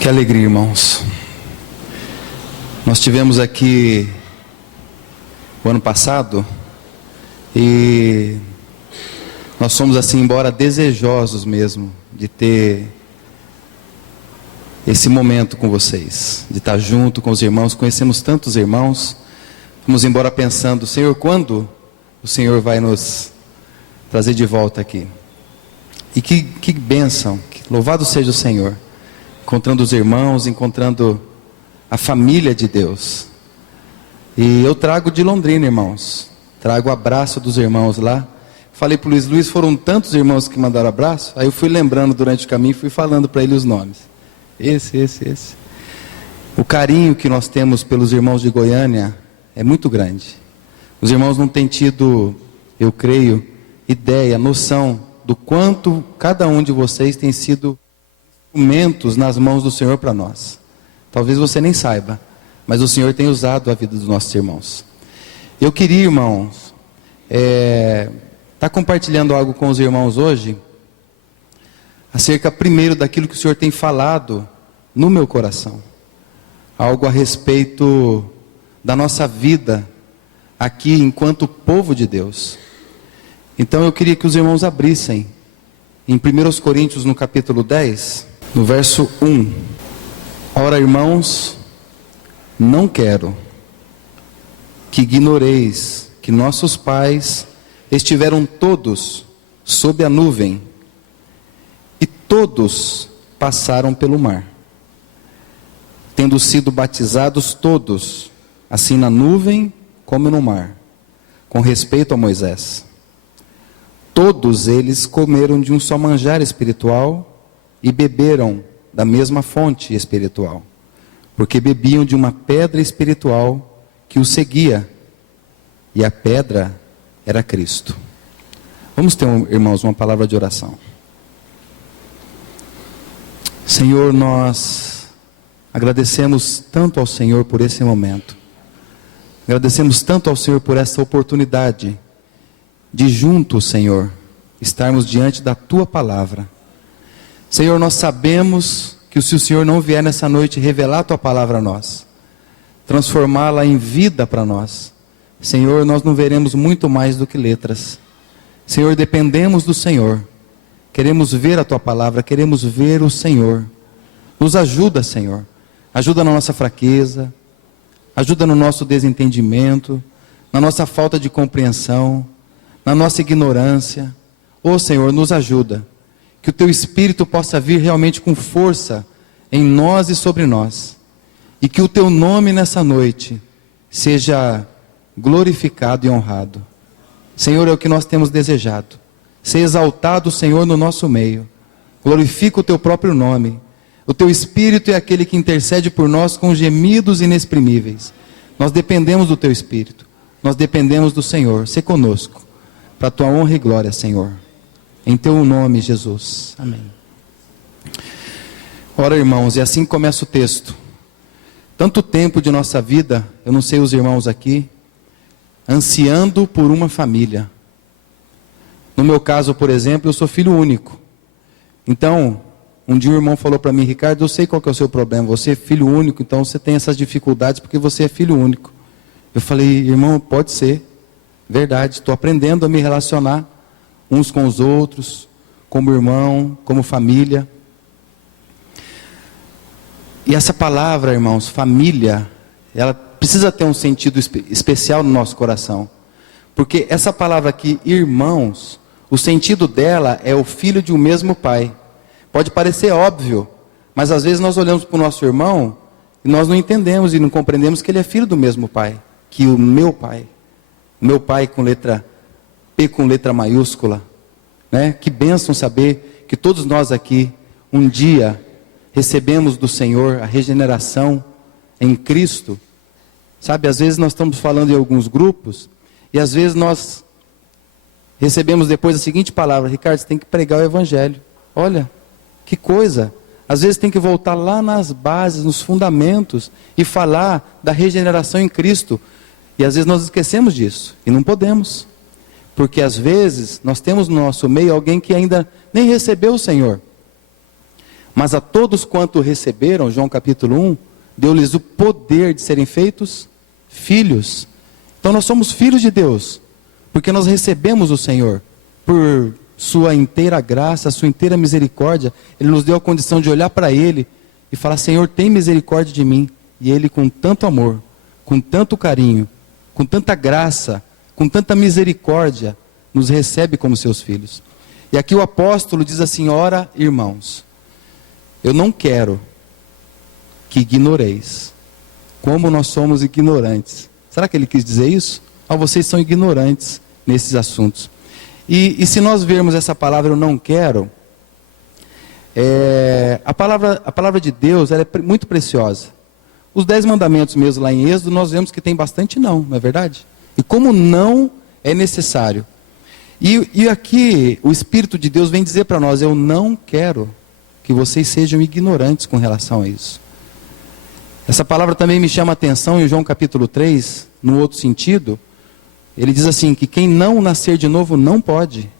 Que alegria, irmãos. Nós tivemos aqui o ano passado e nós fomos assim embora desejosos mesmo de ter esse momento com vocês, de estar junto com os irmãos. Conhecemos tantos irmãos, fomos embora pensando: Senhor, quando o Senhor vai nos trazer de volta aqui? E que bênção, louvado seja o Senhor, encontrando os irmãos, encontrando a família de Deus. E eu trago de Londrina, irmãos, trago o abraço dos irmãos lá. Falei para o Luiz, foram tantos irmãos que mandaram abraço, aí eu fui lembrando durante o caminho, fui falando para ele os nomes. Esse. O carinho que nós temos pelos irmãos de Goiânia é muito grande. Os irmãos não têm tido, eu creio, ideia, noção do quanto cada um de vocês tem sido instrumentos nas mãos do Senhor para nós. Talvez você nem saiba, mas o Senhor tem usado a vida dos nossos irmãos. Eu queria, irmãos, estar compartilhando algo com os irmãos hoje, acerca primeiro daquilo que o Senhor tem falado no meu coração. Algo a respeito da nossa vida aqui enquanto povo de Deus. Então eu queria que os irmãos abrissem em 1 Coríntios, no capítulo 10, no verso 1. Ora, irmãos, não quero que ignoreis que nossos pais estiveram todos sob a nuvem, e todos passaram pelo mar, tendo sido batizados todos, assim na nuvem como no mar, com respeito a Moisés. Todos eles comeram de um só manjar espiritual e beberam da mesma fonte espiritual, porque bebiam de uma pedra espiritual que os seguia, e a pedra era Cristo. Vamos ter, irmãos, uma palavra de oração. Senhor, nós agradecemos tanto ao Senhor por esse momento. Agradecemos tanto ao Senhor por essa oportunidade de juntos, Senhor, estarmos diante da Tua palavra. Senhor, nós sabemos que se o Senhor não vier nessa noite revelar a Tua palavra a nós, transformá-la em vida para nós, Senhor, nós não veremos muito mais do que letras. Senhor, dependemos do Senhor. Queremos ver a Tua palavra, queremos ver o Senhor. Nos ajuda, Senhor. Ajuda na nossa fraqueza, ajuda no nosso desentendimento, na nossa falta de compreensão, na nossa ignorância. Ô Senhor, nos ajuda. Que o Teu Espírito possa vir realmente com força em nós e sobre nós. E que o Teu nome nessa noite seja glorificado e honrado. Senhor, é o que nós temos desejado. Ser exaltado, Senhor, no nosso meio. Glorifica o Teu próprio nome. O Teu Espírito é aquele que intercede por nós com gemidos inexprimíveis. Nós dependemos do Teu Espírito. Nós dependemos do Senhor. Sê conosco, para a Tua honra e glória, Senhor. Em Teu nome, Jesus. Amém. Ora, irmãos, e assim começa o texto. Tanto tempo de nossa vida, eu não sei os irmãos aqui, ansiando por uma família. No meu caso, por exemplo, eu sou filho único. Então, um dia o irmão falou para mim: Ricardo, eu sei qual que é o seu problema. Você é filho único, então você tem essas dificuldades porque você é filho único. Eu falei: irmão, pode ser. Verdade, estou aprendendo a me relacionar uns com os outros, como irmão, como família. E essa palavra, irmãos, família, ela precisa ter um sentido especial no nosso coração. Porque essa palavra aqui, irmãos, o sentido dela é o filho de um mesmo pai. Pode parecer óbvio, mas às vezes nós olhamos para o nosso irmão e nós não entendemos e não compreendemos que ele é filho do mesmo pai, que o meu pai. Meu pai com letra P com letra maiúscula, né? Que bênção saber que todos nós aqui, um dia, recebemos do Senhor a regeneração em Cristo. Sabe, às vezes nós estamos falando em alguns grupos, e às vezes nós recebemos depois a seguinte palavra: Ricardo, você tem que pregar o Evangelho. Olha, que coisa! Às vezes tem que voltar lá nas bases, nos fundamentos, e falar da regeneração em Cristo. E às vezes nós esquecemos disso, e não podemos. Porque às vezes nós temos no nosso meio alguém que ainda nem recebeu o Senhor. Mas a todos quanto receberam, João capítulo 1, deu-lhes o poder de serem feitos filhos. Então nós somos filhos de Deus, porque nós recebemos o Senhor, por sua inteira graça, sua inteira misericórdia. Ele nos deu a condição de olhar para Ele e falar: Senhor, tem misericórdia de mim. E Ele, com tanto amor, com tanto carinho, com tanta graça, com tanta misericórdia, nos recebe como seus filhos. E aqui o apóstolo diz assim: ora, irmãos, eu não quero que ignoreis como nós somos ignorantes. Será que ele quis dizer isso? Vocês são ignorantes nesses assuntos. E se nós vermos essa palavra, eu não quero, a palavra de Deus, ela é muito preciosa. Os 10 mandamentos mesmo lá em Êxodo, nós vemos que tem bastante não é verdade? E como não é necessário. E aqui o Espírito de Deus vem dizer para nós: eu não quero que vocês sejam ignorantes com relação a isso. Essa palavra também me chama a atenção em João capítulo 3, no outro sentido. Ele diz assim, que quem não nascer de novo não pode.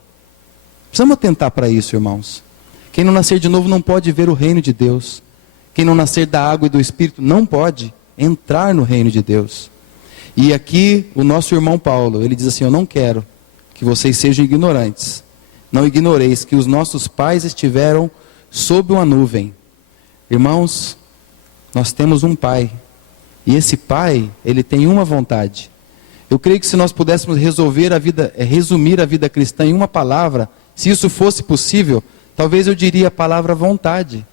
Precisamos atentar para isso, irmãos. Quem não nascer de novo não pode ver o reino de Deus. Quem não nascer da água e do Espírito não pode entrar no reino de Deus. E aqui o nosso irmão Paulo, ele diz assim: eu não quero que vocês sejam ignorantes. Não ignoreis que os nossos pais estiveram sob uma nuvem. Irmãos, nós temos um pai. E esse pai, ele tem uma vontade. Eu creio que se nós pudéssemos resumir a vida cristã em uma palavra, se isso fosse possível, talvez eu diria a palavra vontade.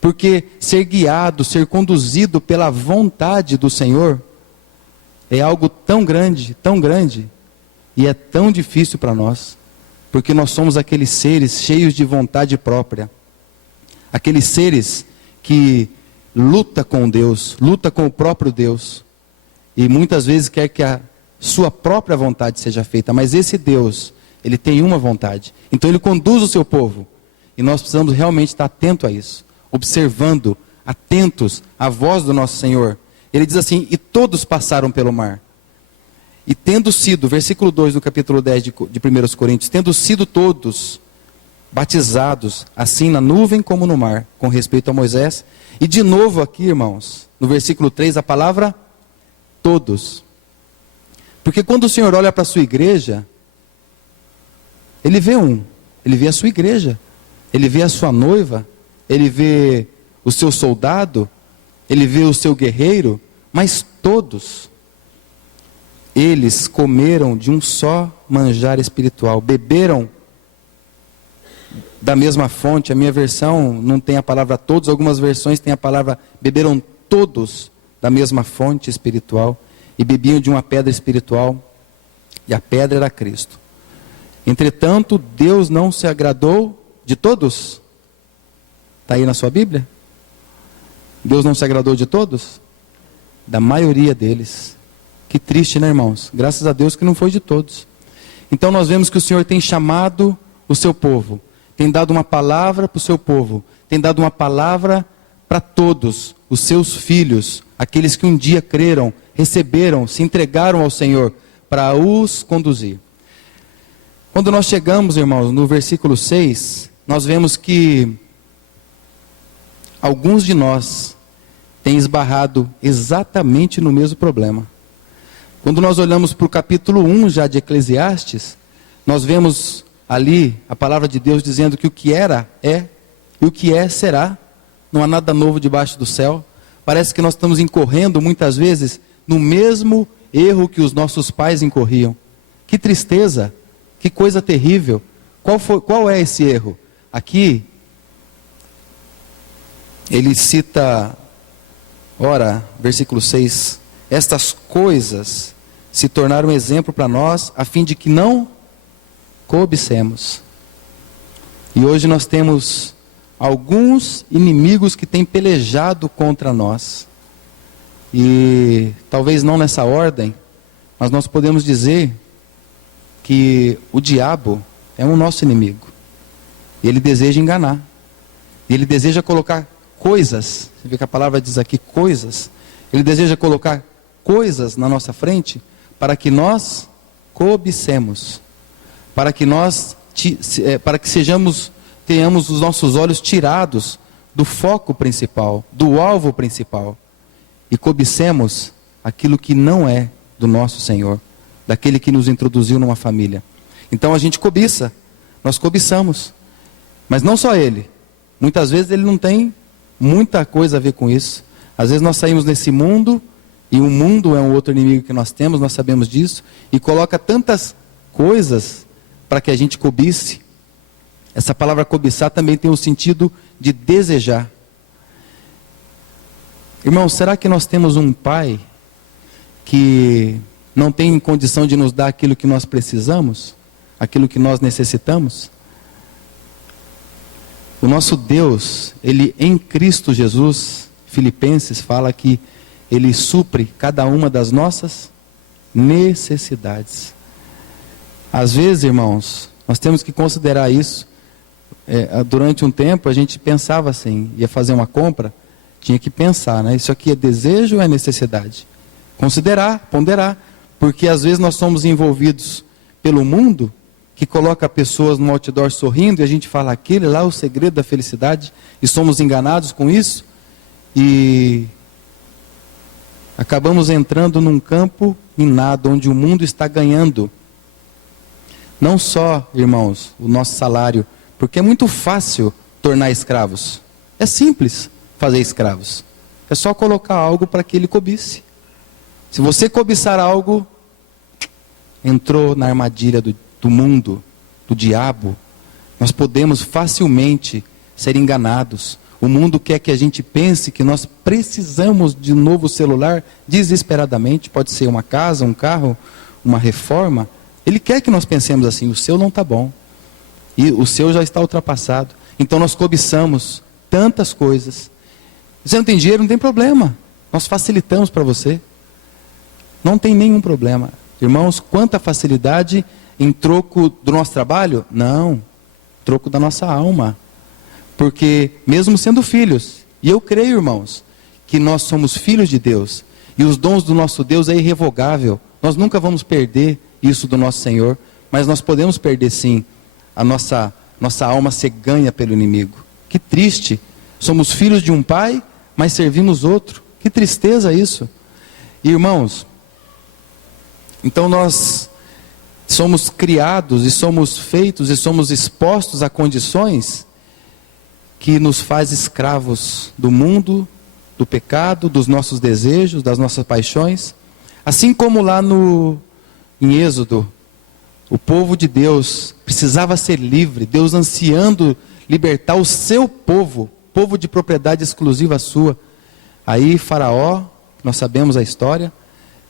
Porque ser guiado, ser conduzido pela vontade do Senhor é algo tão grande, e é tão difícil para nós. Porque nós somos aqueles seres cheios de vontade própria. Aqueles seres que luta com Deus, luta com o próprio Deus. E muitas vezes quer que a sua própria vontade seja feita. Mas esse Deus, ele tem uma vontade. Então ele conduz o seu povo. E nós precisamos realmente estar atentos a isso. Observando, atentos à voz do nosso Senhor. Ele diz assim: e todos passaram pelo mar. E tendo sido, versículo 2 do capítulo 10 de 1 Coríntios, tendo sido todos batizados, assim na nuvem como no mar, com respeito a Moisés. E de novo aqui, irmãos, no versículo 3, a palavra todos. Porque quando o Senhor olha para a sua igreja, Ele vê a sua igreja, Ele vê a sua noiva, Ele vê o seu soldado, Ele vê o seu guerreiro, mas todos, eles comeram de um só manjar espiritual, beberam da mesma fonte. A minha versão não tem a palavra todos, algumas versões tem a palavra beberam todos da mesma fonte espiritual e bebiam de uma pedra espiritual, e a pedra era Cristo. Entretanto, Deus não se agradou de todos. Está aí na sua Bíblia? Deus não se agradou de todos? Da maioria deles. Que triste, né, irmãos? Graças a Deus que não foi de todos. Então nós vemos que o Senhor tem chamado o seu povo, tem dado uma palavra para o seu povo, tem dado uma palavra para todos os seus filhos, aqueles que um dia creram, receberam, se entregaram ao Senhor, para os conduzir. Quando nós chegamos, irmãos, no versículo 6, nós vemos que alguns de nós têm esbarrado exatamente no mesmo problema. Quando nós olhamos para o capítulo 1 já de Eclesiastes, nós vemos ali a palavra de Deus dizendo que o que era é, e o que é será. Não há nada novo debaixo do céu. Parece que nós estamos incorrendo muitas vezes no mesmo erro que os nossos pais incorriam. Que tristeza, que coisa terrível. Qual é esse erro? Aqui, ele cita, versículo 6, estas coisas se tornaram exemplo para nós, a fim de que não cobicemos. E hoje nós temos alguns inimigos que têm pelejado contra nós. E talvez não nessa ordem, mas nós podemos dizer que o diabo é o nosso inimigo. E ele deseja enganar. E ele deseja colocar coisas, você vê que a palavra diz aqui coisas, ele deseja colocar coisas na nossa frente para que nós cobicemos, para que tenhamos os nossos olhos tirados do foco principal, do alvo principal, e cobicemos aquilo que não é do nosso Senhor, daquele que nos introduziu numa família. Então a gente cobiça, nós cobiçamos, mas não só Ele. Muitas vezes Ele não tem muita coisa a ver com isso. Às vezes nós saímos nesse mundo, e o mundo é um outro inimigo que nós temos, nós sabemos disso, e coloca tantas coisas para que a gente cobice. Essa palavra cobiçar também tem o sentido de desejar. Irmão, será que nós temos um pai que não tem condição de nos dar aquilo que nós precisamos? Aquilo que nós necessitamos? O nosso Deus, Ele em Cristo Jesus, Filipenses fala que Ele supre cada uma das nossas necessidades. Às vezes, irmãos, nós temos que considerar isso. Durante um tempo a gente pensava assim, ia fazer uma compra, tinha que pensar, né? Isso aqui é desejo ou é necessidade? Considerar, ponderar, porque às vezes nós somos envolvidos pelo mundo, que coloca pessoas no outdoor sorrindo, e a gente fala, aquele lá é o segredo da felicidade, e somos enganados com isso, e acabamos entrando num campo minado, onde o mundo está ganhando. Não só, irmãos, o nosso salário, porque é muito fácil tornar escravos. É simples fazer escravos. É só colocar algo para que ele cobice. Se você cobiçar algo, entrou na armadilha do mundo, do diabo. Nós podemos facilmente ser enganados. O mundo quer que a gente pense que nós precisamos de um novo celular desesperadamente. Pode ser uma casa, um carro, uma reforma. Ele quer que nós pensemos assim, o seu não está bom. E o seu já está ultrapassado. Então nós cobiçamos tantas coisas. Você não tem dinheiro, não tem problema. Nós facilitamos para você. Não tem nenhum problema. Irmãos, quanta facilidade em troco do nosso trabalho? Não. Troco da nossa alma. Porque mesmo sendo filhos, e eu creio, irmãos, que nós somos filhos de Deus. E os dons do nosso Deus é irrevogável. Nós nunca vamos perder isso do nosso Senhor. Mas nós podemos perder sim a nossa alma ser ganha pelo inimigo. Que triste. Somos filhos de um pai, mas servimos outro. Que tristeza isso. E, irmãos, então nós somos criados e somos feitos e somos expostos a condições que nos faz escravos do mundo, do pecado, dos nossos desejos, das nossas paixões. Assim como lá em Êxodo, o povo de Deus precisava ser livre, Deus ansiando libertar o seu povo, povo de propriedade exclusiva sua. Aí Faraó, nós sabemos a história,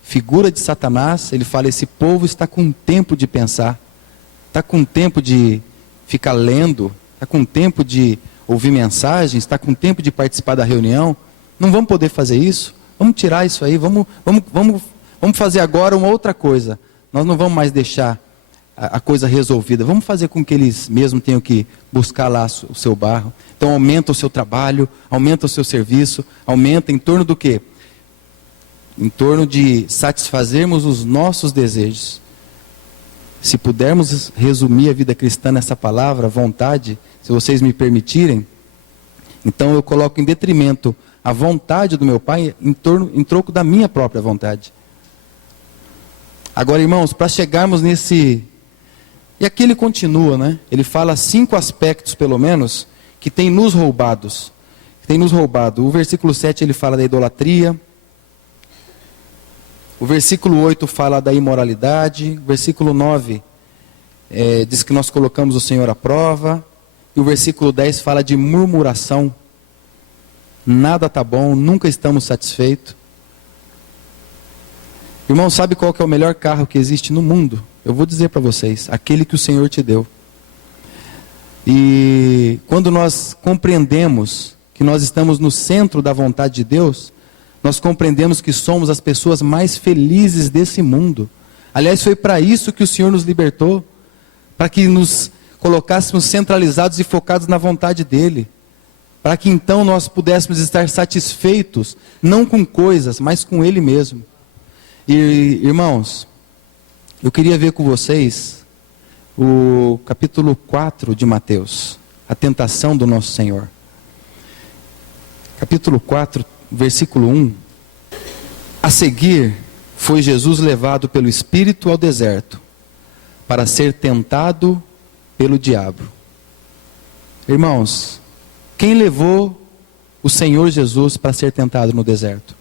figura de Satanás, ele fala, esse povo está com tempo de pensar, está com tempo de ficar lendo, está com tempo de ouvir mensagens, está com tempo de participar da reunião, não vamos poder fazer isso, vamos tirar isso aí, vamos fazer agora uma outra coisa, nós não vamos mais deixar a coisa resolvida, vamos fazer com que eles mesmos tenham que buscar lá o seu barro. Então aumenta o seu trabalho, aumenta o seu serviço, aumenta em torno do quê? Em torno de satisfazermos os nossos desejos. Se pudermos resumir a vida cristã nessa palavra, vontade, se vocês me permitirem, então eu coloco em detrimento a vontade do meu pai em troco da minha própria vontade. Agora, irmãos, para chegarmos nesse... E aqui ele continua, né? Ele fala 5 aspectos, pelo menos, que tem nos roubados. Tem nos roubado. O versículo 7 ele fala da idolatria. O versículo 8 fala da imoralidade. O versículo 9 diz que nós colocamos o Senhor à prova. E o versículo 10 fala de murmuração. Nada está bom, nunca estamos satisfeitos. Irmão, sabe qual que é o melhor carro que existe no mundo? Eu vou dizer para vocês, aquele que o Senhor te deu. E quando nós compreendemos que nós estamos no centro da vontade de Deus, nós compreendemos que somos as pessoas mais felizes desse mundo. Aliás, foi para isso que o Senhor nos libertou, para que nos colocássemos centralizados e focados na vontade dEle, para que então nós pudéssemos estar satisfeitos, não com coisas, mas com Ele mesmo. E, irmãos, eu queria ver com vocês o capítulo 4 de Mateus, a tentação do nosso Senhor. capítulo 4, versículo 1. A seguir, foi Jesus levado pelo Espírito ao deserto, para ser tentado pelo diabo. Irmãos, quem levou o Senhor Jesus para ser tentado no deserto?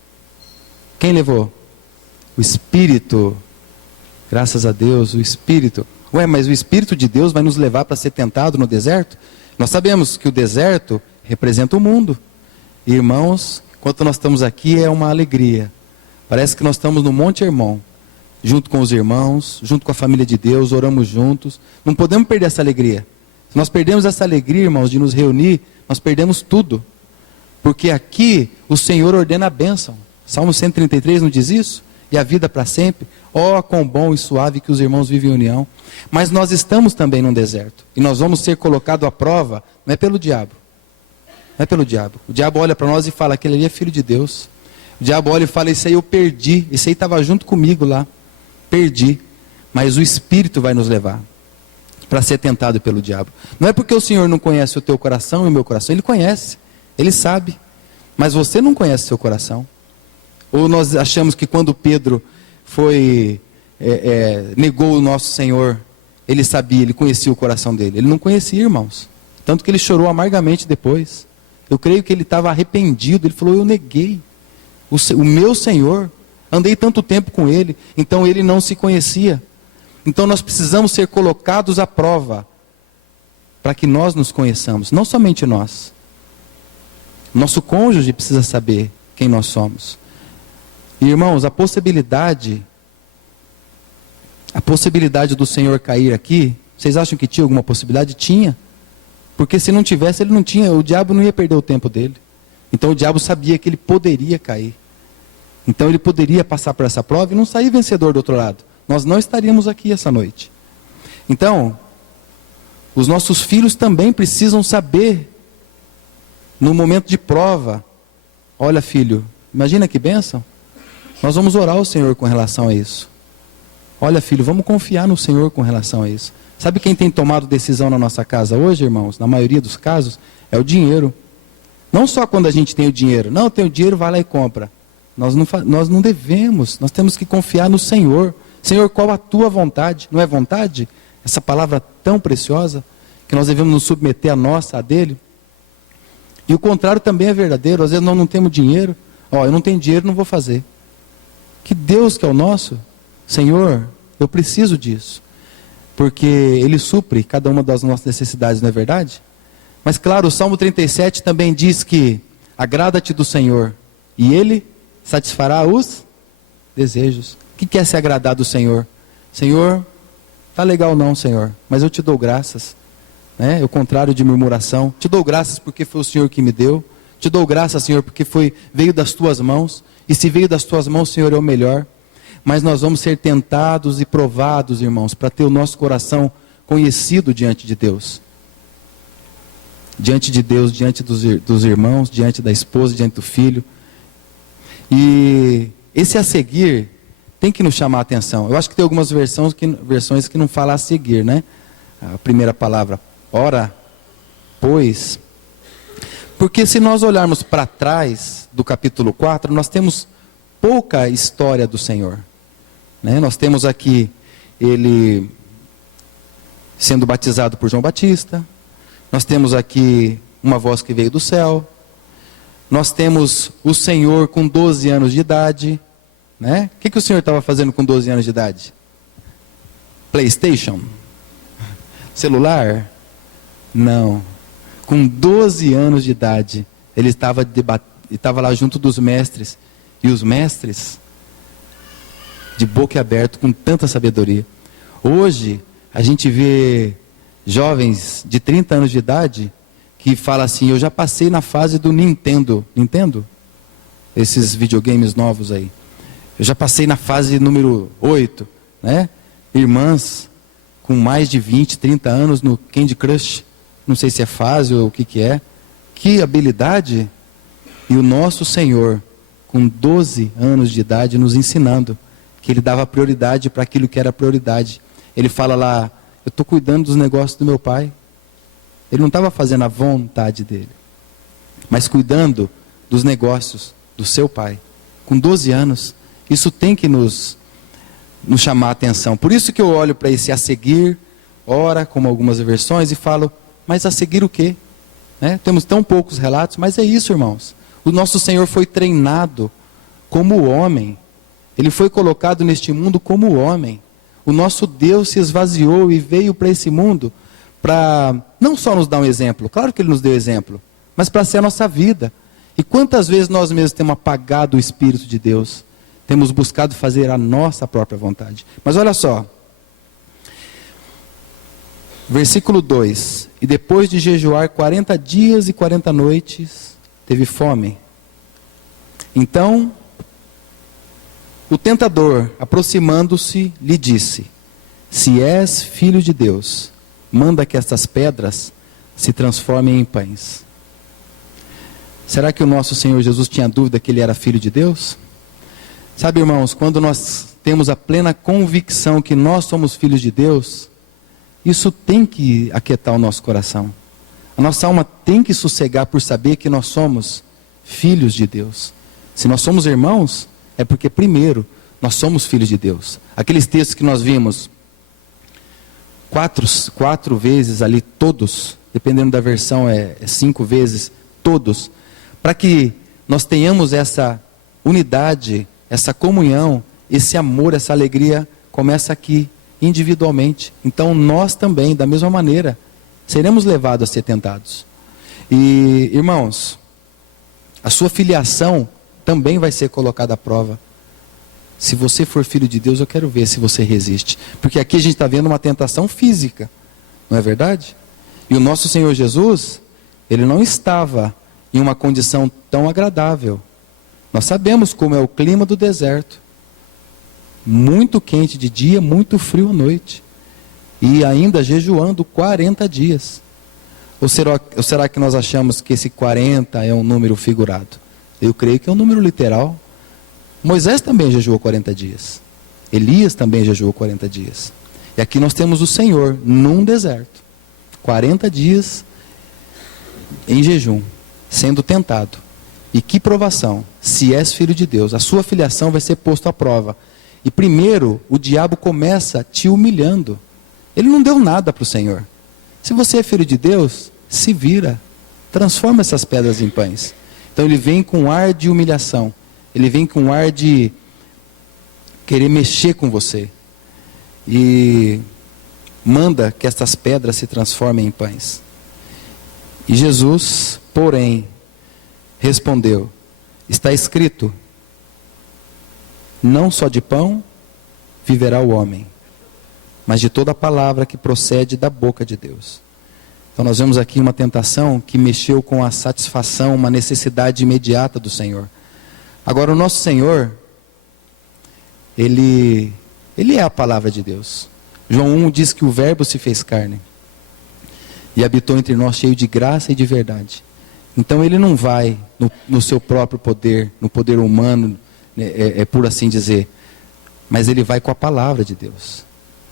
Quem levou? O Espírito. Graças a Deus, o Espírito. Ué, mas o Espírito de Deus vai nos levar para ser tentado no deserto? Nós sabemos que o deserto representa o mundo. E, irmãos, enquanto nós estamos aqui é uma alegria. Parece que nós estamos no Monte Hermon, junto com os irmãos, junto com a família de Deus, oramos juntos. Não podemos perder essa alegria. Se nós perdemos essa alegria, irmãos, de nos reunir, nós perdemos tudo. Porque aqui o Senhor ordena a bênção. Salmo 133 não diz isso? E a vida para sempre. Oh, quão bom e suave que os irmãos vivem em união. Mas nós estamos também num deserto. E nós vamos ser colocados à prova, não é pelo diabo. Não é pelo diabo. O diabo olha para nós e fala, aquele ali é filho de Deus. O diabo olha e fala, isso aí eu perdi. Esse aí estava junto comigo lá. Perdi. Mas o Espírito vai nos levar para ser tentado pelo diabo. Não é porque o Senhor não conhece o teu coração e o meu coração. Ele conhece. Ele sabe. Mas você não conhece o seu coração. Ou nós achamos que quando Pedro negou o nosso Senhor, ele sabia, ele conhecia o coração dele. Ele não conhecia, irmãos. Tanto que ele chorou amargamente depois. Eu creio que ele estava arrependido. Ele falou, eu neguei o meu Senhor. Andei tanto tempo com ele. Então ele não se conhecia. Então nós precisamos ser colocados à prova para que nós nos conheçamos. Não somente nós. Nosso cônjuge precisa saber quem nós somos. E, irmãos, a possibilidade do Senhor cair aqui, vocês acham que tinha alguma possibilidade? Tinha. Porque se não tivesse, ele não tinha, o diabo não ia perder o tempo dele. Então o diabo sabia que ele poderia cair. Então ele poderia passar por essa prova e não sair vencedor do outro lado. Nós não estaríamos aqui essa noite. Então, os nossos filhos também precisam saber, no momento de prova, olha filho, imagina que bênção. Nós vamos orar ao Senhor com relação a isso. Olha filho, vamos confiar no Senhor com relação a isso. Sabe quem tem tomado decisão na nossa casa hoje, irmãos? Na maioria dos casos, é o dinheiro. Não só quando a gente tem o dinheiro. Não, tem o dinheiro, vai lá e compra. Nós não devemos, nós temos que confiar no Senhor. Senhor, qual a tua vontade? Não é vontade? Essa palavra tão preciosa, que nós devemos nos submeter a nossa, a dele. E o contrário também é verdadeiro. Às vezes nós não temos dinheiro. Eu não tenho dinheiro, não vou fazer. Que Deus que é o nosso, Senhor, eu preciso disso. Porque Ele supre cada uma das nossas necessidades, não é verdade? Mas claro, o Salmo 37 também diz que agrada-te do Senhor e Ele satisfará os desejos. O que é se agradar do Senhor? Senhor, tá legal não, Senhor, mas eu te dou graças. É o contrário de murmuração. Te dou graças porque foi o Senhor que me deu. Te dou graças, Senhor, porque veio das tuas mãos. E se veio das tuas mãos, Senhor, é o melhor. Mas nós vamos ser tentados e provados, irmãos, para ter o nosso coração conhecido diante de Deus. Diante de Deus, diante dos irmãos, diante da esposa, diante do filho. E esse a seguir tem que nos chamar a atenção. Eu acho que tem algumas versões que não falam a seguir, né? A primeira palavra, ora, pois. Porque se nós olharmos para trás do capítulo 4, nós temos pouca história do Senhor. Né? Nós temos aqui ele sendo batizado por João Batista. Nós temos aqui uma voz que veio do céu. Nós temos o Senhor com 12 anos de idade. Né? O que o Senhor estava fazendo com 12 anos de idade? PlayStation? Celular? Não. Com 12 anos de idade, ele estava lá junto dos mestres. E os mestres, de boca aberta, com tanta sabedoria. Hoje, a gente vê jovens de 30 anos de idade que falam assim, eu já passei na fase do Nintendo. Nintendo? Esses videogames novos aí. Eu já passei na fase número 8. Né? Irmãs com mais de 20, 30 anos no Candy Crush. Não sei se é fase ou o que é. Que habilidade. E o nosso Senhor, com 12 anos de idade, nos ensinando que Ele dava prioridade para aquilo que era prioridade. Ele fala lá, eu estou cuidando dos negócios do meu pai. Ele não estava fazendo a vontade dele, mas cuidando dos negócios do seu pai. Com 12 anos, isso tem que nos chamar a atenção. Por isso que eu olho para esse a seguir, ora, como algumas versões, e falo, mas a seguir o quê? Né? Temos tão poucos relatos, mas é isso, irmãos. O nosso Senhor foi treinado como homem. Ele foi colocado neste mundo como homem. O nosso Deus se esvaziou e veio para esse mundo para não só nos dar um exemplo, claro que Ele nos deu exemplo, mas para ser a nossa vida. E quantas vezes nós mesmos temos apagado o Espírito de Deus, temos buscado fazer a nossa própria vontade. Mas olha só, versículo 2, e depois de jejuar 40 dias e 40 noites, teve fome. Então, o tentador, aproximando-se, lhe disse, se és filho de Deus, manda que estas pedras se transformem em pães. Será que o nosso Senhor Jesus tinha dúvida que Ele era filho de Deus? Sabe, irmãos, quando nós temos a plena convicção que nós somos filhos de Deus, isso tem que aquietar o nosso coração. A nossa alma tem que sossegar por saber que nós somos filhos de Deus. Se nós somos irmãos, é porque primeiro nós somos filhos de Deus. Aqueles textos que nós vimos, quatro vezes ali, todos, dependendo da versão é 5 vezes, todos, para que nós tenhamos essa unidade, essa comunhão, esse amor, essa alegria, começa aqui, individualmente. Então nós também, da mesma maneira, seremos levados a ser tentados. E, irmãos, a sua filiação também vai ser colocada à prova. Se você for filho de Deus, eu quero ver se você resiste. Porque aqui a gente está vendo uma tentação física, não é verdade? E o nosso Senhor Jesus, Ele não estava em uma condição tão agradável. Nós sabemos como é o clima do deserto. Muito quente de dia, muito frio à noite. E ainda jejuando 40 dias. Ou será que nós achamos que esse 40 é um número figurado? Eu creio que é um número literal. Moisés também jejuou 40 dias. Elias também jejuou 40 dias. E aqui nós temos o Senhor num deserto. 40 dias em jejum, sendo tentado. E que provação, se és filho de Deus, a sua filiação vai ser posta à prova. E primeiro, o diabo começa te humilhando. Ele não deu nada para o Senhor. Se você é filho de Deus, se vira. Transforma essas pedras em pães. Então ele vem com um ar de humilhação. Ele vem com um ar de querer mexer com você. E manda que estas pedras se transformem em pães. E Jesus, porém, respondeu, está escrito, não só de pão viverá o homem, mas de toda a palavra que procede da boca de Deus. Então nós vemos aqui uma tentação que mexeu com a satisfação, uma necessidade imediata do Senhor. Agora o nosso Senhor, Ele é a palavra de Deus. João 1 diz que o verbo se fez carne e habitou entre nós cheio de graça e de verdade. Então Ele não vai no seu próprio poder, no poder humano, por assim dizer, mas Ele vai com a palavra de Deus.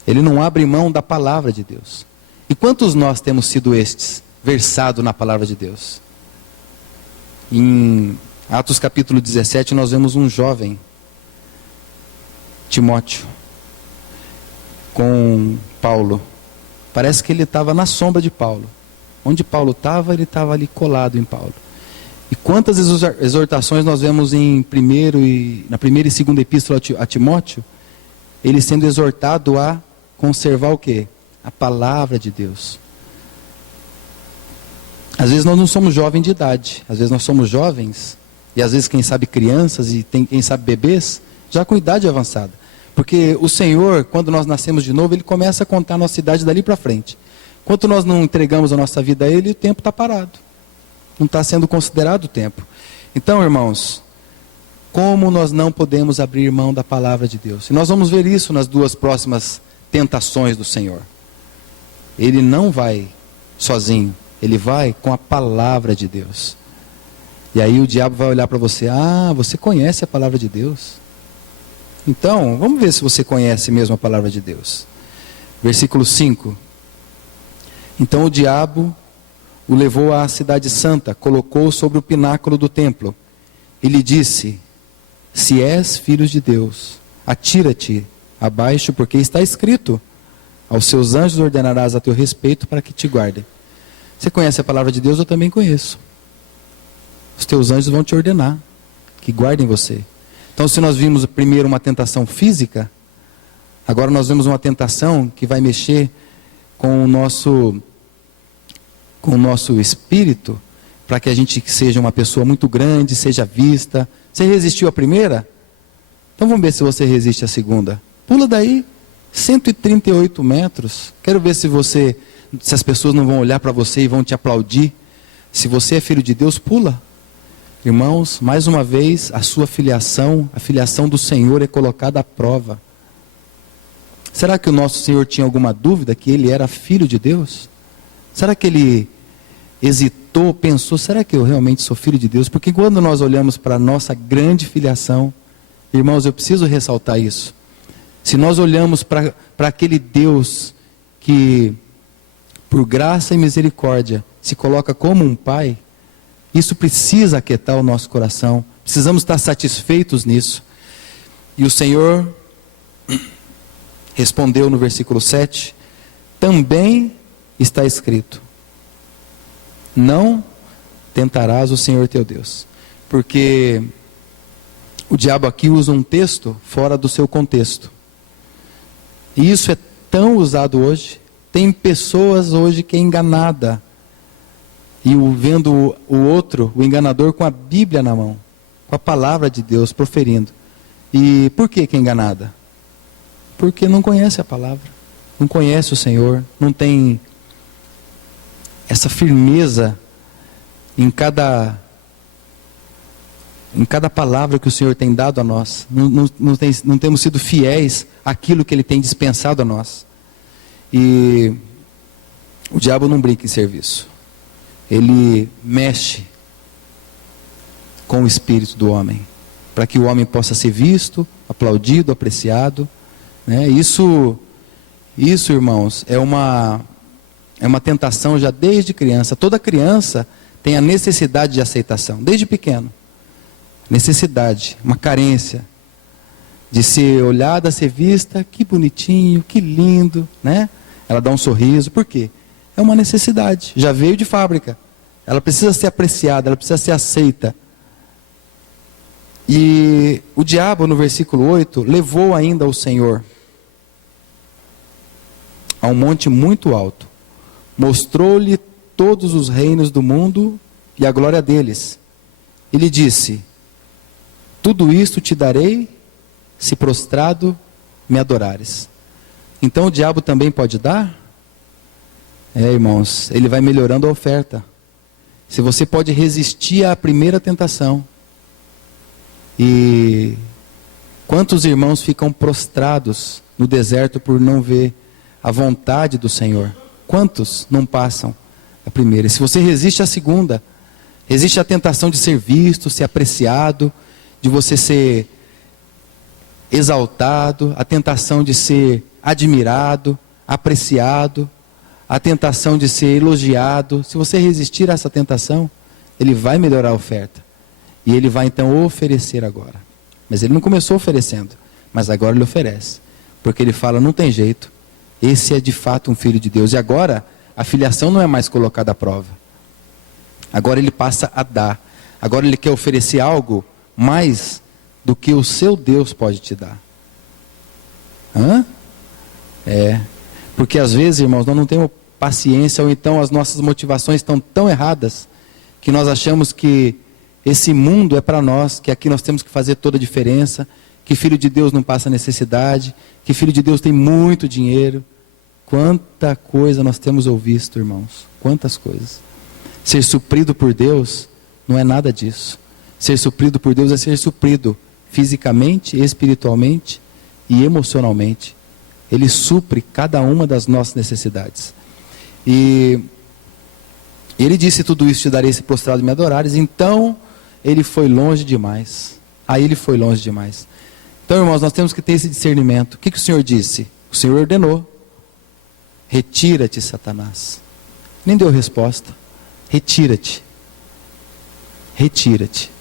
Ele não abre mão da palavra de Deus. E quantos nós temos sido estes, versado na palavra de Deus? Em Atos capítulo 17 nós vemos um jovem, Timóteo, com Paulo. Parece que ele estava na sombra de Paulo. Onde Paulo estava, ele estava ali colado em Paulo. E quantas exortações nós vemos na primeira e segunda epístola a Timóteo, ele sendo exortado a conservar o quê? A palavra de Deus. Às vezes nós não somos jovens de idade, às vezes nós somos jovens, e às vezes quem sabe crianças, e quem sabe bebês, já com idade avançada. Porque o Senhor, quando nós nascemos de novo, Ele começa a contar a nossa idade dali para frente. Enquanto nós não entregamos a nossa vida a Ele, o tempo está parado. Não está sendo considerado o tempo. Então, irmãos, como nós não podemos abrir mão da palavra de Deus? E nós vamos ver isso nas duas próximas tentações do Senhor. Ele não vai sozinho, Ele vai com a palavra de Deus. E aí o diabo vai olhar para você, você conhece a palavra de Deus? Então, vamos ver se você conhece mesmo a palavra de Deus. Versículo 5. Então o diabo o levou à cidade santa, colocou-o sobre o pináculo do templo e lhe disse: se és filho de Deus, atira-te abaixo, porque está escrito: aos seus anjos ordenarás a teu respeito para que te guardem. Você conhece a palavra de Deus? Eu também conheço. Os teus anjos vão te ordenar que guardem você. Então, se nós vimos primeiro uma tentação física, agora nós vemos uma tentação que vai mexer com o nosso espírito, para que a gente seja uma pessoa muito grande, seja vista. Você resistiu à primeira? Então vamos ver se você resiste à segunda. Pula daí, 138 metros. Quero ver se as pessoas não vão olhar para você e vão te aplaudir. Se você é filho de Deus, pula. Irmãos, mais uma vez, a sua filiação, a filiação do Senhor é colocada à prova. Será que o nosso Senhor tinha alguma dúvida que Ele era filho de Deus? Será que Ele hesitou, pensou, será que eu realmente sou filho de Deus? Porque quando nós olhamos para a nossa grande filiação, irmãos, eu preciso ressaltar isso. Se nós olhamos para aquele Deus que, por graça e misericórdia, se coloca como um pai, isso precisa aquietar o nosso coração. Precisamos estar satisfeitos nisso. E o Senhor respondeu no versículo 7, também está escrito: não tentarás o Senhor teu Deus. Porque o diabo aqui usa um texto fora do seu contexto. E isso é tão usado hoje. Tem pessoas hoje que é enganada. E vendo o outro, o enganador, com a Bíblia na mão. Com a palavra de Deus proferindo. E por que é enganada? Porque não conhece a palavra. Não conhece o Senhor. Não tem essa firmeza em cada palavra que o Senhor tem dado a nós. Não temos sido fiéis àquilo que Ele tem dispensado a nós. E o diabo não brinca em serviço. Ele mexe com o espírito do homem, para que o homem possa ser visto, aplaudido, apreciado, né? Isso, irmãos, é uma tentação já desde criança. Toda criança tem a necessidade de aceitação, desde pequeno. Necessidade, uma carência de ser olhada, ser vista, que bonitinho, que lindo, né? Ela dá um sorriso, por quê? É uma necessidade, já veio de fábrica. Ela precisa ser apreciada, ela precisa ser aceita. E o diabo, no versículo 8, levou ainda o Senhor a um monte muito alto. Mostrou-lhe todos os reinos do mundo e a glória deles. E lhe disse: tudo isto te darei, se prostrado me adorares. Então o diabo também pode dar? Irmãos, ele vai melhorando a oferta. Se você pode resistir à primeira tentação. E quantos irmãos ficam prostrados no deserto por não ver a vontade do Senhor? Quantos não passam a primeira? E se você resiste à segunda, resiste à tentação de ser visto, ser apreciado, de você ser exaltado, a tentação de ser admirado, apreciado, a tentação de ser elogiado. Se você resistir a essa tentação, ele vai melhorar a oferta. E ele vai então oferecer agora. Mas ele não começou oferecendo, mas agora ele oferece. Porque ele fala, não tem jeito, esse é de fato um filho de Deus. E agora, a filiação não é mais colocada à prova. Agora ele passa a dar. Agora ele quer oferecer algo mais do que o seu Deus pode te dar. Porque às vezes, irmãos, nós não temos paciência, ou então as nossas motivações estão tão erradas, que nós achamos que esse mundo é para nós, que aqui nós temos que fazer toda a diferença, que filho de Deus não passa necessidade, que filho de Deus tem muito dinheiro. Quanta coisa nós temos ouvido, irmãos, quantas coisas. Ser suprido por Deus não é nada disso. Ser suprido por Deus é ser suprido fisicamente, espiritualmente e emocionalmente. Ele supre cada uma das nossas necessidades. E ele disse: tudo isso te darei se prostrado me adorares. Então ele foi longe demais. Aí ele foi longe demais. Então, irmãos, nós temos que ter esse discernimento. O que o Senhor disse? O Senhor ordenou: retira-te, Satanás. Nem deu resposta. Retira-te. Retira-te.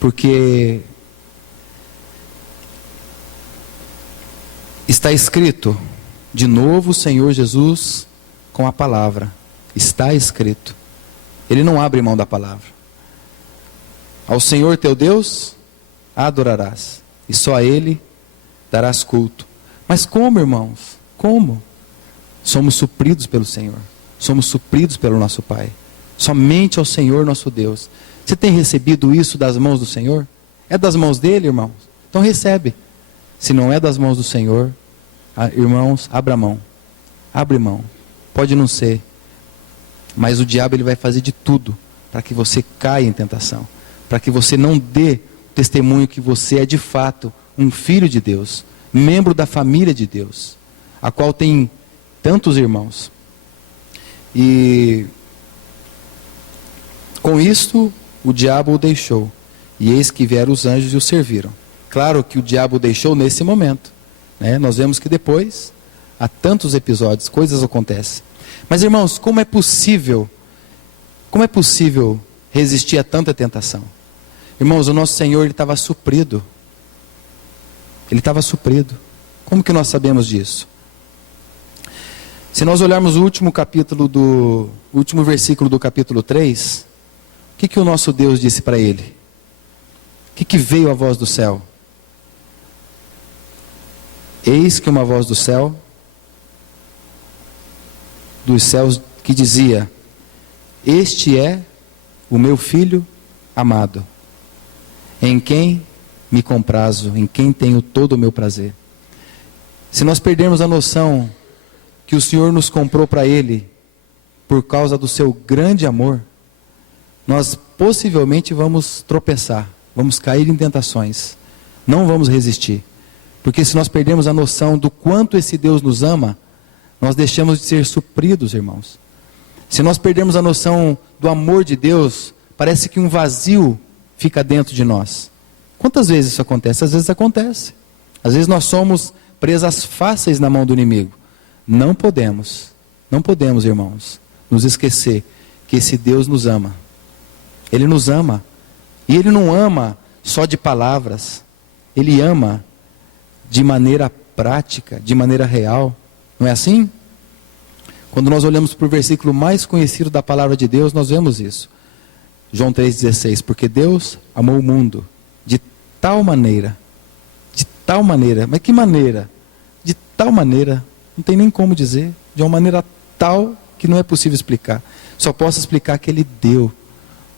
Porque está escrito, de novo o Senhor Jesus com a palavra, está escrito. Ele não abre mão da palavra. Ao Senhor teu Deus adorarás, e só a Ele darás culto. Mas como, irmãos? Como? Somos supridos pelo Senhor, somos supridos pelo nosso Pai, somente ao Senhor nosso Deus. Você tem recebido isso das mãos do Senhor? É das mãos dele, irmãos? Então recebe. Se não é das mãos do Senhor, irmãos, abra mão. Abre mão. Pode não ser, mas o diabo ele vai fazer de tudo para que você caia em tentação, para que você não dê testemunho que você é de fato um filho de Deus, membro da família de Deus, a qual tem tantos irmãos. E com isto o diabo o deixou, e eis que vieram os anjos e o serviram. Claro que o diabo o deixou nesse momento, né? Nós vemos que depois, há tantos episódios, coisas acontecem. Mas irmãos, como é possível resistir a tanta tentação? Irmãos, o nosso Senhor, Ele estava suprido. Ele estava suprido. Como que nós sabemos disso? Se nós olharmos o último versículo do capítulo 3, o que o nosso Deus disse para ele? O que veio a voz do céu? Eis que uma voz do céu, dos céus, que dizia: este é o meu filho amado, em quem me comprazo, em quem tenho todo o meu prazer. Se nós perdermos a noção que o Senhor nos comprou para Ele, por causa do seu grande amor, nós possivelmente vamos tropeçar, vamos cair em tentações, não vamos resistir. Porque se nós perdermos a noção do quanto esse Deus nos ama, nós deixamos de ser supridos, irmãos. Se nós perdermos a noção do amor de Deus, parece que um vazio fica dentro de nós. Quantas vezes isso acontece? Às vezes acontece. Às vezes nós somos presas fáceis na mão do inimigo. Não podemos, irmãos, nos esquecer que esse Deus nos ama. Ele nos ama. E Ele não ama só de palavras. Ele ama de maneira prática, de maneira real. Não é assim? Quando nós olhamos para o versículo mais conhecido da palavra de Deus, nós vemos isso. João 3,16. Porque Deus amou o mundo de tal maneira, mas que maneira? De tal maneira, não tem nem como dizer, de uma maneira tal que não é possível explicar. Só posso explicar que Ele deu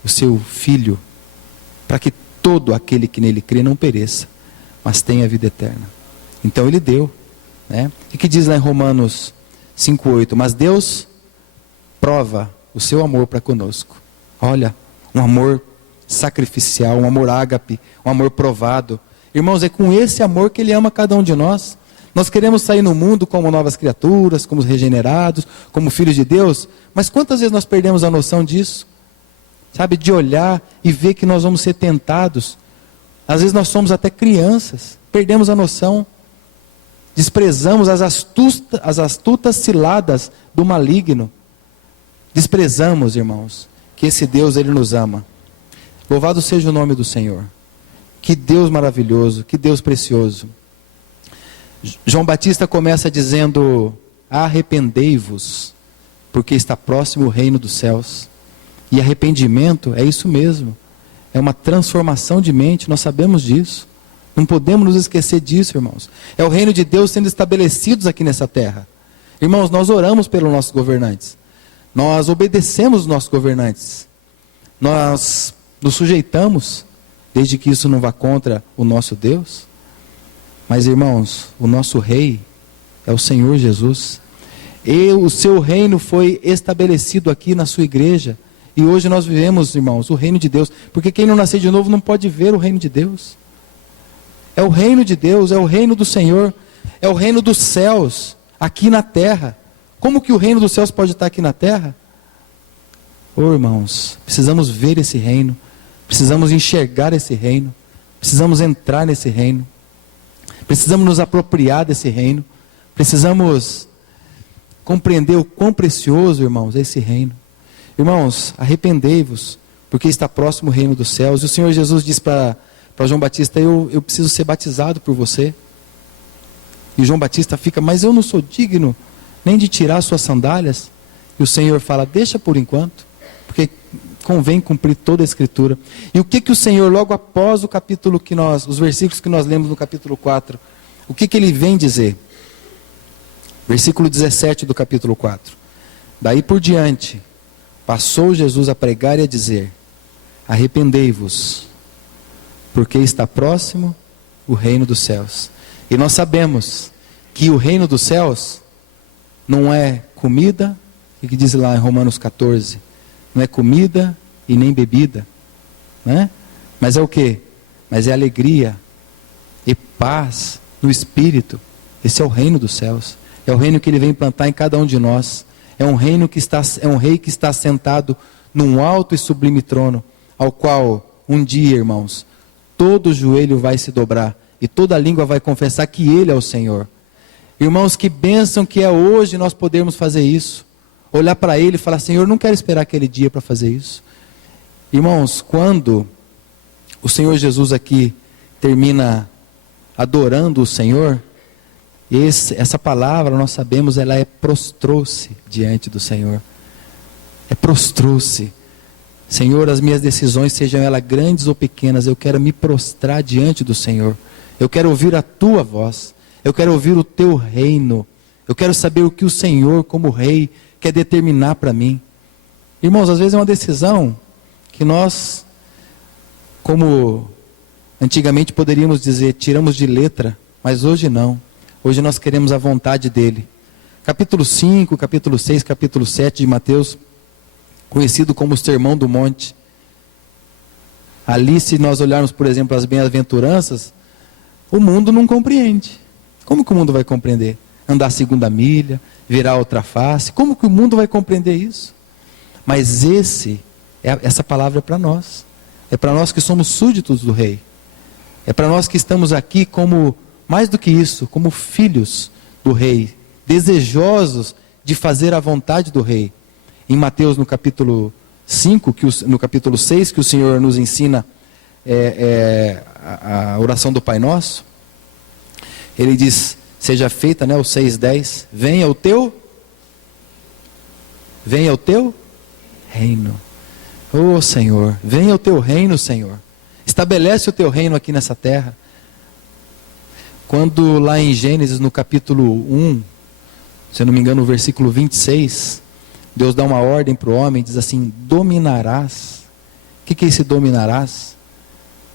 o seu Filho, para que todo aquele que nele crê não pereça, mas tenha vida eterna. Então Ele deu, né? O que diz lá em Romanos 5,8? Mas Deus prova o seu amor para conosco. Olha, um amor sacrificial, um amor ágape, um amor provado. Irmãos, é com esse amor que Ele ama cada um de nós. Nós queremos sair no mundo como novas criaturas, como regenerados, como filhos de Deus, mas quantas vezes nós perdemos a noção disso? Sabe, de olhar e ver que nós vamos ser tentados. Às vezes nós somos até crianças, perdemos a noção, desprezamos as astutas ciladas do maligno. Desprezamos, irmãos, que esse Deus, Ele nos ama. Louvado seja o nome do Senhor. Que Deus maravilhoso, que Deus precioso. João Batista começa dizendo: arrependei-vos, porque está próximo o reino dos céus. E arrependimento é isso mesmo, é uma transformação de mente, nós sabemos disso. Não podemos nos esquecer disso, irmãos. É o reino de Deus sendo estabelecido aqui nessa terra. Irmãos, nós oramos pelos nossos governantes, nós obedecemos os nossos governantes, nós nos sujeitamos, desde que isso não vá contra o nosso Deus. Mas, irmãos, o nosso rei é o Senhor Jesus. E o seu reino foi estabelecido aqui na sua igreja. E hoje nós vivemos, irmãos, o reino de Deus. Porque quem não nascer de novo não pode ver o reino de Deus. É o reino de Deus, é o reino do Senhor, é o reino dos céus, aqui na terra. Como que o reino dos céus pode estar aqui na terra? Oh, irmãos, precisamos ver esse reino, precisamos enxergar esse reino, precisamos entrar nesse reino, precisamos nos apropriar desse reino, precisamos compreender o quão precioso, irmãos, é esse reino. Irmãos, arrependei-vos, porque está próximo o reino dos céus. E o Senhor Jesus disse para João Batista: eu preciso ser batizado por você. E João Batista fica: mas eu não sou digno nem de tirar suas sandálias. E o Senhor fala: deixa por enquanto, porque convém cumprir toda a Escritura. E o que o Senhor, logo após o capítulo os versículos que nós lemos no capítulo 4, o que ele vem dizer? Versículo 17 do capítulo 4. Daí por diante, passou Jesus a pregar e a dizer: arrependei-vos, porque está próximo o reino dos céus. E nós sabemos que o reino dos céus não é comida, o que diz lá em Romanos 14, não é comida e nem bebida, né? Mas é o quê? Mas é alegria e paz no Espírito. Esse é o reino dos céus. É o reino que Ele vem implantar em cada um de nós. É um rei que está sentado num alto e sublime trono, ao qual um dia, irmãos, todo joelho vai se dobrar e toda língua vai confessar que Ele é o Senhor. Irmãos, que bênção que é hoje nós podermos fazer isso. Olhar para Ele e falar: Senhor, não quero esperar aquele dia para fazer isso. Irmãos, quando o Senhor Jesus aqui termina adorando o Senhor, essa palavra nós sabemos, ela é prostrou-se diante do Senhor. É prostrou-se. Senhor, as minhas decisões, sejam elas grandes ou pequenas, eu quero me prostrar diante do Senhor. Eu quero ouvir a Tua voz. Eu quero ouvir o Teu reino. Eu quero saber o que o Senhor, como Rei, quer determinar para mim. Irmãos, às vezes é uma decisão que nós, como antigamente poderíamos dizer, tiramos de letra, mas hoje não. Hoje nós queremos a vontade dEle. Capítulo 5, capítulo 6, capítulo 7 de Mateus, conhecido como o Sermão do Monte. Ali, se nós olharmos, por exemplo, as bem-aventuranças, o mundo não compreende. Como que o mundo vai compreender? Andar a segunda milha, virar a outra face, como que o mundo vai compreender isso? Mas essa palavra é para nós. É para nós que somos súditos do Rei. É para nós que estamos aqui como, mais do que isso, como filhos do Rei, desejosos de fazer a vontade do Rei. Em Mateus, no capítulo 5, no capítulo 6, que o Senhor nos ensina a oração do Pai Nosso, Ele diz: seja feita, né, o 6:10, venha o teu reino. Oh Senhor, venha o teu reino, Senhor. Estabelece o teu reino aqui nessa terra. Quando lá em Gênesis, no capítulo 1, se eu não me engano, no versículo 26, Deus dá uma ordem para o homem, diz assim: dominarás. O que é esse dominarás?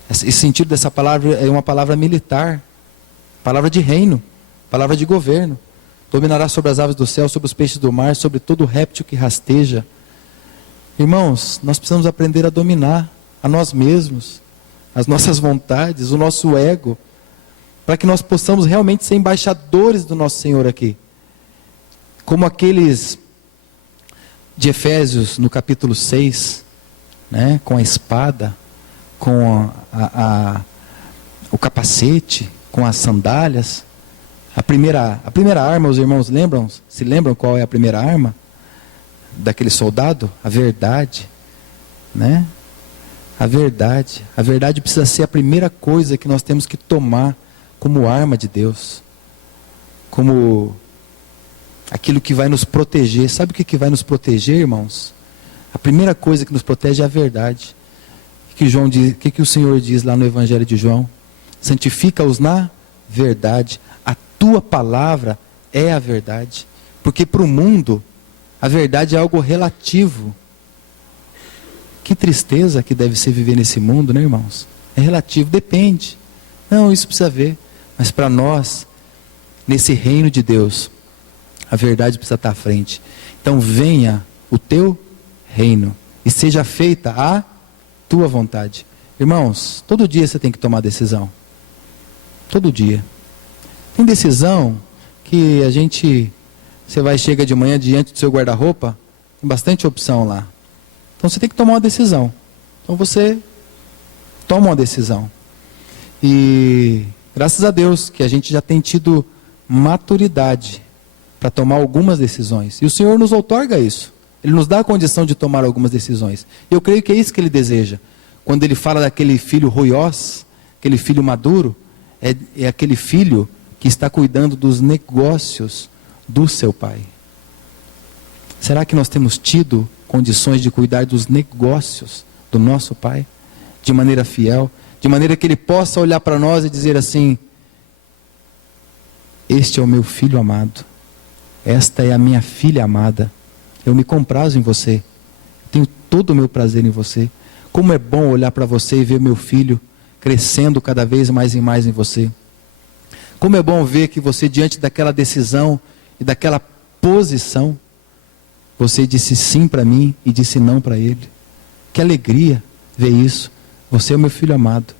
Esse sentido dessa palavra é uma palavra militar, palavra de reino, palavra de governo. Dominarás sobre as aves do céu, sobre os peixes do mar, sobre todo réptil que rasteja. Irmãos, nós precisamos aprender a dominar a nós mesmos, as nossas vontades, o nosso ego, para que nós possamos realmente ser embaixadores do nosso Senhor aqui. Como aqueles de Efésios, no capítulo 6, né, com a espada, com o capacete, com as sandálias. A primeira arma, os irmãos se lembram qual é a primeira arma daquele soldado? A verdade, né? A verdade precisa ser a primeira coisa que nós temos que tomar como arma de Deus, como aquilo que vai nos proteger. Sabe o que vai nos proteger, irmãos? A primeira coisa que nos protege é a verdade. O que o Senhor diz lá no Evangelho de João? Santifica-os na verdade. A tua palavra é a verdade. Porque para o mundo, a verdade é algo relativo. Que tristeza que deve ser viver nesse mundo, né, irmãos? É relativo, depende. Não, isso precisa ver. Mas para nós, nesse reino de Deus, a verdade precisa estar à frente. Então venha o teu reino e seja feita a tua vontade. Irmãos, todo dia você tem que tomar decisão. Todo dia. Tem decisão que chega de manhã diante do seu guarda-roupa, tem bastante opção lá. Então você tem que tomar uma decisão. Então você toma uma decisão. E graças a Deus que a gente já tem tido maturidade para tomar algumas decisões. E o Senhor nos outorga isso. Ele nos dá a condição de tomar algumas decisões. Eu creio que é isso que Ele deseja. Quando Ele fala daquele filho ruiós, aquele filho maduro, é aquele filho que está cuidando dos negócios do seu pai. Será que nós temos tido condições de cuidar dos negócios do nosso pai? De maneira fiel, de maneira que Ele possa olhar para nós e dizer assim: este é o meu filho amado, esta é a minha filha amada, eu me comprazo em você, tenho todo o meu prazer em você. Como é bom olhar para você e ver meu filho crescendo cada vez mais e mais em você. Como é bom ver que você, diante daquela decisão e daquela posição, você disse sim para mim e disse não para ele. Que alegria ver isso. Você é o meu filho amado.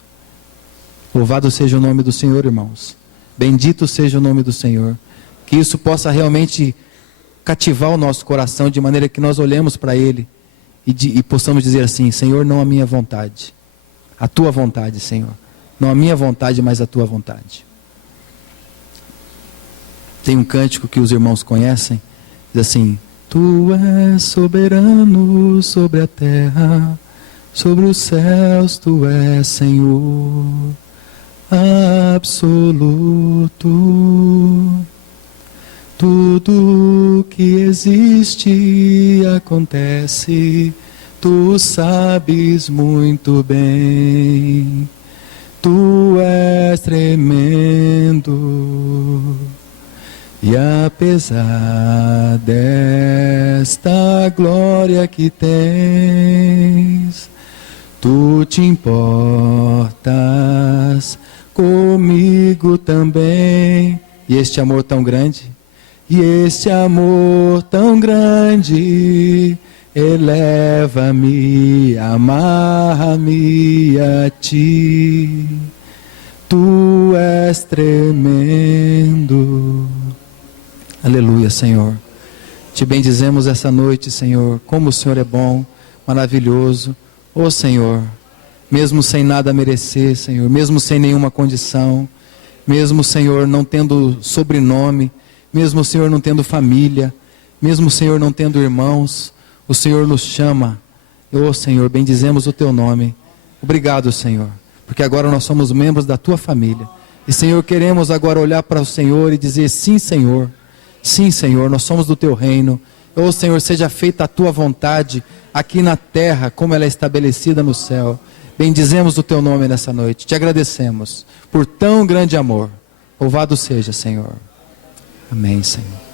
Louvado seja o nome do Senhor, irmãos. Bendito seja o nome do Senhor. Que isso possa realmente cativar o nosso coração, de maneira que nós olhemos para Ele e possamos dizer assim: Senhor, não a minha vontade, a Tua vontade, Senhor. Não a minha vontade, mas a Tua vontade. Tem um cântico que os irmãos conhecem, diz assim: Tu és soberano sobre a terra, sobre os céus Tu és Senhor absoluto. Tudo que existe e acontece, Tu sabes muito bem. Tu és tremendo. E apesar desta glória que tens, Tu te importas comigo também. E este amor tão grande, eleva-me, amarra-me a Ti. Tu és tremendo. Aleluia, Senhor. Te bendizemos essa noite, Senhor. Como o Senhor é bom, maravilhoso. Ó Senhor, mesmo sem nada a merecer, Senhor, mesmo sem nenhuma condição, mesmo, Senhor, não tendo sobrenome, mesmo, Senhor, não tendo família, mesmo, Senhor, não tendo irmãos, o Senhor nos chama. Ó Senhor, bendizemos o Teu nome. Obrigado, Senhor, porque agora nós somos membros da Tua família. E, Senhor, queremos agora olhar para o Senhor e dizer: sim, Senhor, nós somos do Teu reino. Ó Senhor, seja feita a Tua vontade aqui na terra, como ela é estabelecida no céu. Bendizemos o Teu nome nessa noite. Te agradecemos por tão grande amor. Louvado seja, Senhor. Amém, Senhor.